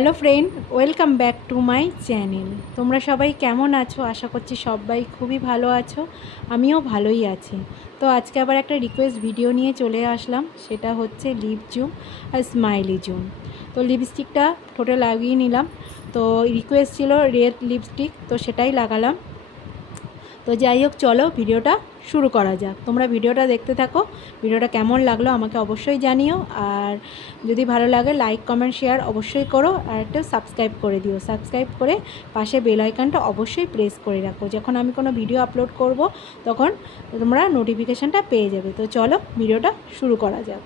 Hello friend, welcome back to my channel. তোমরা সবাই কেমন আছো? আশা করছি সবাই খুবই ভালো আছো, আমিও ভালোই আছি। তো আজকে আবার একটা রিকোয়েস্ট ভিডিও নিয়ে চলে আসলাম, সেটা হচ্ছে লিপ জুম আর স্মাইলি জুম। তো লিপস্টিকটা ঠোঁটে লাগিয়ে নিলাম। তো রিকোয়েস্ট ছিল রেড লিপস্টিক, তো সেটাই লাগালাম। তো যাই হোক, চলো ভিডিওটা শুরু করা যাক। তোমরা ভিডিওটা দেখতে থাকো। ভিডিওটা কেমন লাগলো আমাকে অবশ্যই জানিও, আর যদি ভালো লাগে লাইক কমেন্ট শেয়ার অবশ্যই করো, আর একটা সাবস্ক্রাইব করে দিও। সাবস্ক্রাইব করে পাশে বেল আইকনটা অবশ্যই প্রেস করে রাখো, যখন আমি কোনো ভিডিও আপলোড করব তখন তোমরা নোটিফিকেশানটা পেয়ে যাবে। তো চলো ভিডিওটা শুরু করা যাক।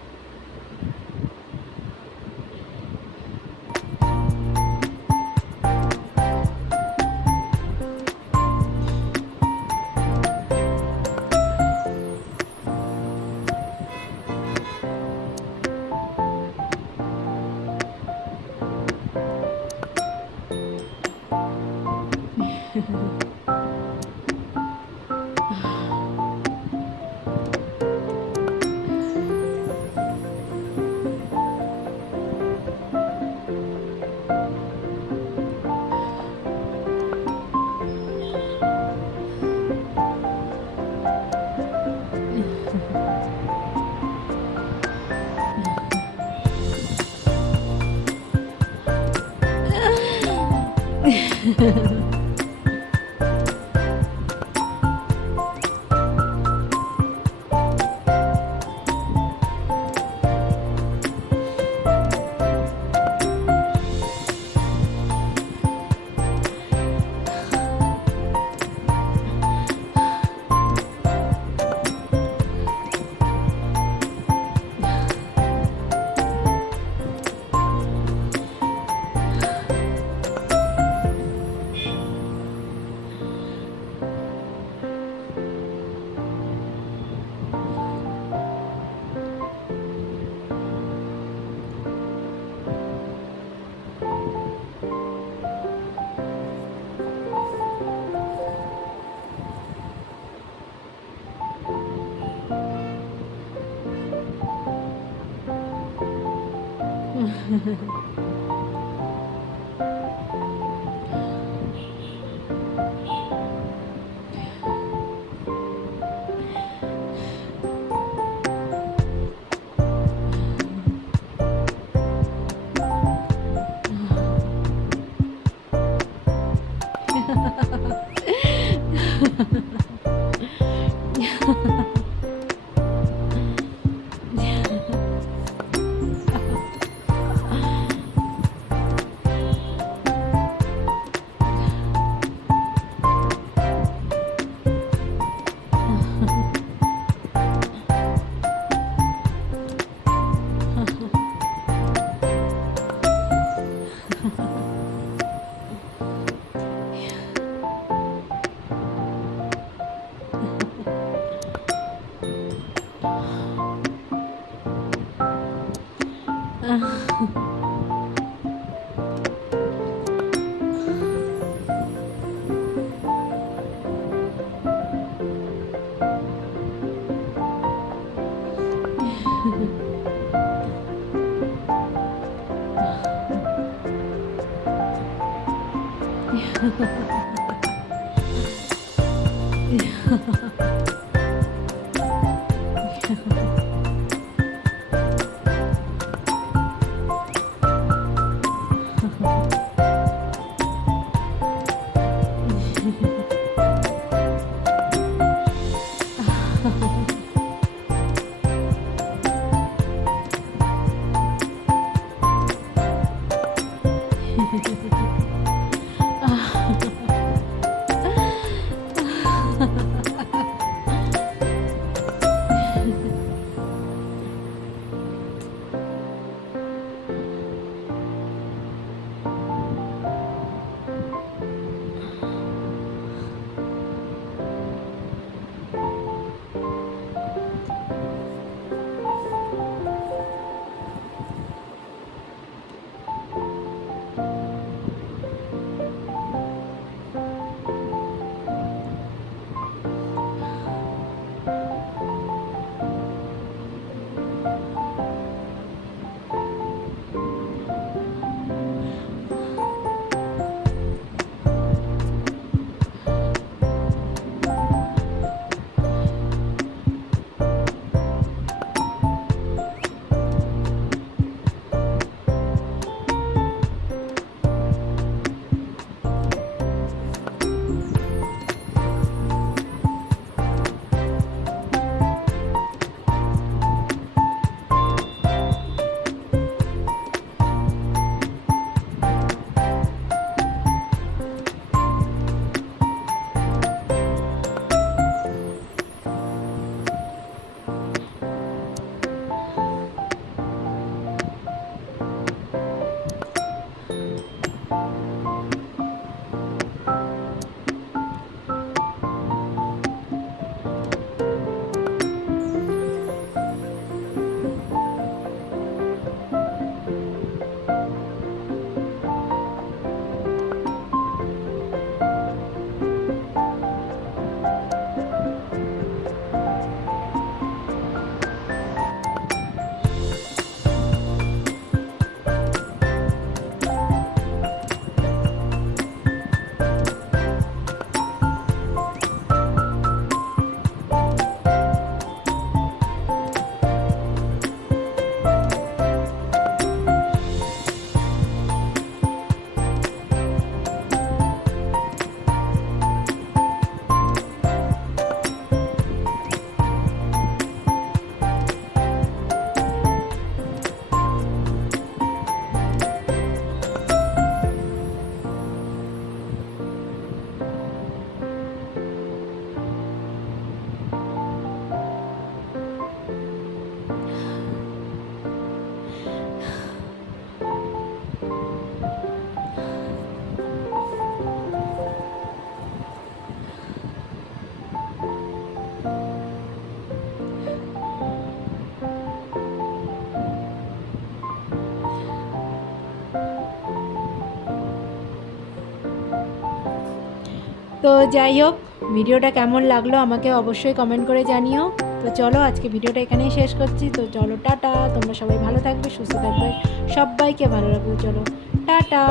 তো যাই হোক, ভিডিওটা কেমন লাগলো আমাকে অবশ্যই কমেন্ট করে জানিও। তো চলো আজকে ভিডিওটা এখানেই শেষ করছি। তো চলো টাটা, তোমরা সবাই ভালো থাকবে, সুস্থ থাকবে, সবাইকে ভালো রাখবে। চলো টাটা।